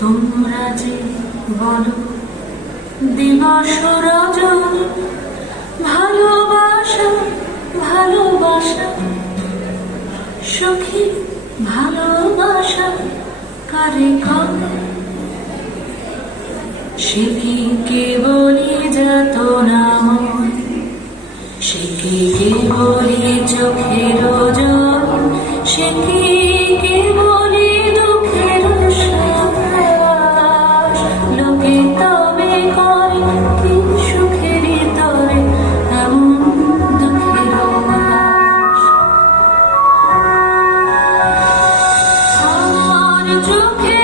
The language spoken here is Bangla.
তোমরা যে বলো দিবস রজনী, ভালোবাসা ভালোবাসা সখী, ভালোবাসা কারে কবে? সে কি কেবলই যাতনা ময়, সে কি কেবলই চোখের জল, সে কি কেবলই দুঃখের শ্বাস? লোকে তবে করে কি সুখের তরে এমন দুঃখের উল্লাস? আমার চোখে